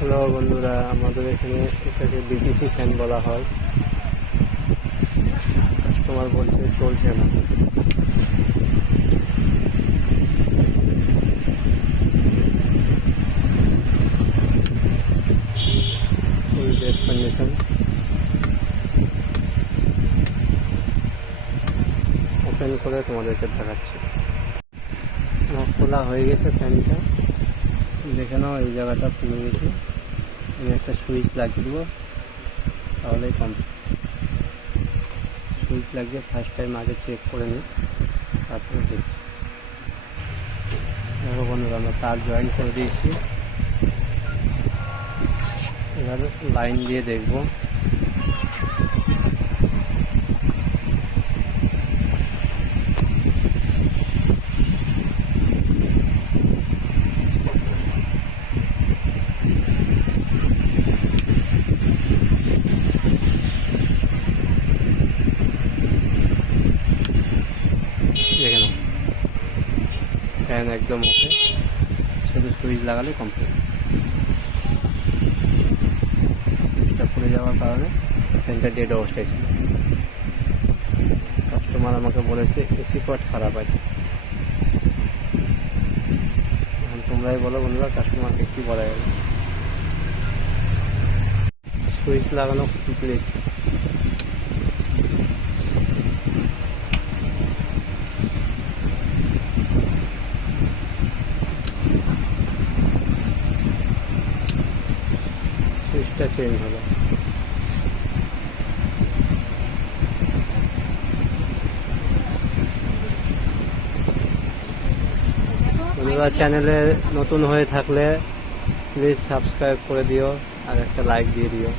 হ্যালো বন্ধুরা, আমাদের এখানে এটাকে বিটিসি ফ্যান বলা হয়। কাস্টমার বলছে চলছে না। ফুল ডেড কন্ডিশন। ওপেন করে তোমাদেরকে দেখাচ্ছি। আমার খোলা হয়ে গেছে ফ্যানটা, দেখে নাও। এই জায়গাটা খুলে গেছে। আমি একটা সুইচ লাগিয়ে দেবো, তাহলেই কমপ্লিট। সুইচ লাগিয়ে ফার্স্ট টাইম আগে চেক করে নিই, তারপরে দেখছি। দেখো বন্ধুরা, আমরা তার জয়েন করে দিয়েছি। এবার লাইন দিয়ে দেখবো। দেখে নাও, ফ্যান একদম ওকে, শুধু সুইচ লাগালে কমপ্লিট। সুইচটা খুলে যাওয়ার কারণে ফ্যানটা ডেড অবস্থায় ছিল। কাস্টমার আমাকে বলেছে এসি কর্ড খারাপ আছে। এখন তোমরাই বলো বন্ধুরা, কাস্টমারকে কী বলা যাবে। সুইচ লাগানো কমপ্লিট। সুইচটা চেঞ্জ হলো। বন্ধুরা, চ্যানেলে নতুন হয়ে থাকলে প্লিজ সাবস্ক্রাইব করে দিও আর একটা লাইক দিয়ে দিও।